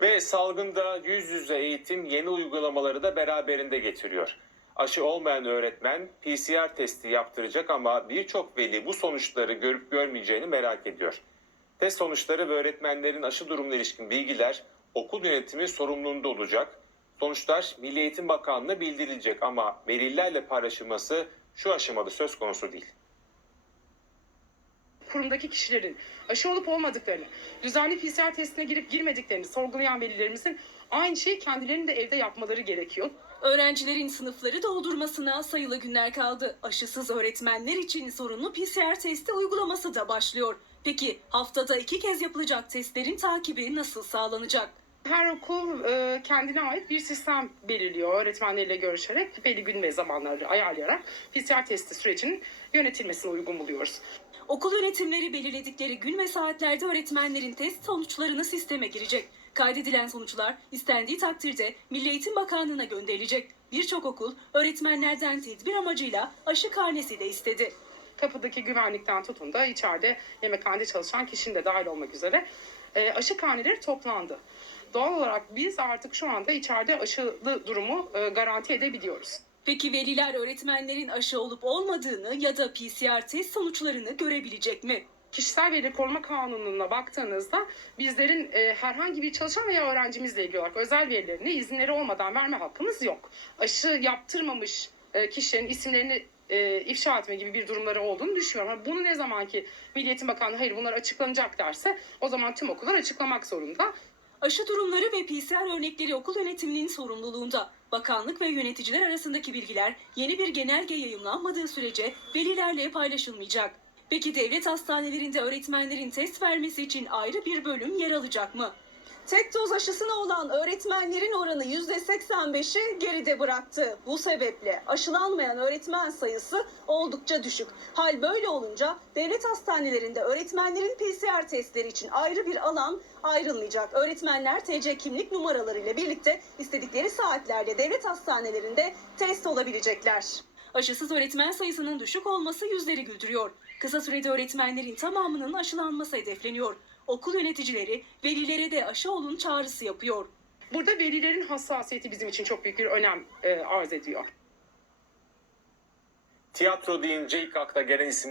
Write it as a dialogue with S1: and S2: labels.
S1: Ve salgında yüz yüze eğitim yeni uygulamaları da beraberinde getiriyor. Aşı olmayan öğretmen PCR testi yaptıracak ama birçok veli bu sonuçları görüp görmeyeceğini merak ediyor. Test sonuçları ve öğretmenlerin aşı durumuna ilişkin bilgiler okul yönetimi sorumluluğunda olacak. Sonuçlar Milli Eğitim Bakanlığı'na bildirilecek ama velilerle paylaşılması şu aşamada söz konusu değil.
S2: Kurumdaki kişilerin aşı olup olmadıklarını, düzenli PCR testine girip girmediklerini sorgulayan velilerimizin aynı şeyi kendilerinin de evde yapmaları gerekiyor.
S3: Öğrencilerin sınıfları doldurmasına sayılı günler kaldı. Aşısız öğretmenler için sorunlu PCR testi uygulaması da başlıyor. Peki haftada iki kez yapılacak testlerin takibi nasıl sağlanacak?
S2: Her okul e, kendine ait bir sistem belirliyor öğretmenleriyle görüşerek belli gün ve zamanları ayarlayarak PCR testi sürecinin yönetilmesine uygun buluyoruz.
S3: Okul yönetimleri belirledikleri gün ve saatlerde öğretmenlerin test sonuçlarını sisteme girecek. Kaydedilen sonuçlar istendiği takdirde Milli Eğitim Bakanlığı'na gönderilecek. Birçok okul öğretmenlerden tedbir amacıyla aşı karnesi de istedi.
S2: Kapıdaki güvenlikten tutun da içeride yemekhanede çalışan kişinin de dahil olmak üzere e, aşı karneleri toplandı. Doğal olarak biz artık şu anda içeride aşılı durumu e, garanti edebiliyoruz.
S3: Peki veliler öğretmenlerin aşı olup olmadığını ya da PCR test sonuçlarını görebilecek mi?
S2: Kişisel Veri Koruma Kanunu'na baktığınızda bizlerin e, herhangi bir çalışan veya öğrencimizle ilgili olarak özel verilerini izinleri olmadan verme hakkımız yok. Aşı yaptırmamış e, kişilerin isimlerini e, ifşa etme gibi bir durumları olduğunu düşünüyorum. Ama Bunu ne zaman ki Milli Eğitim Bakanlığı hayır bunlar açıklanacak derse o zaman tüm okullar açıklamak zorunda.
S3: Aşı durumları ve PCR örnekleri okul yönetiminin sorumluluğunda. Bakanlık ve yöneticiler arasındaki bilgiler yeni bir genelge yayımlanmadığı sürece velilerle paylaşılmayacak. Peki devlet hastanelerinde öğretmenlerin test vermesi için ayrı bir bölüm yer alacak mı?
S4: Tek doz aşısına olan öğretmenlerin oranı %85'i geride bıraktı. Bu sebeple aşılanmayan öğretmen sayısı oldukça düşük. Hal böyle olunca devlet hastanelerinde öğretmenlerin PCR testleri için ayrı bir alan ayrılmayacak. Öğretmenler TC kimlik numaralarıyla birlikte istedikleri saatlerde devlet hastanelerinde test olabilecekler.
S3: Aşısız öğretmen sayısının düşük olması yüzleri güldürüyor. Kısa sürede öğretmenlerin tamamının aşılanması hedefleniyor. Okul yöneticileri velilere de aşı olun çağrısı yapıyor.
S2: Burada velilerin hassasiyeti bizim için çok büyük bir önem e, arz ediyor.
S1: Tiyatro deyince ilk akla gelen isim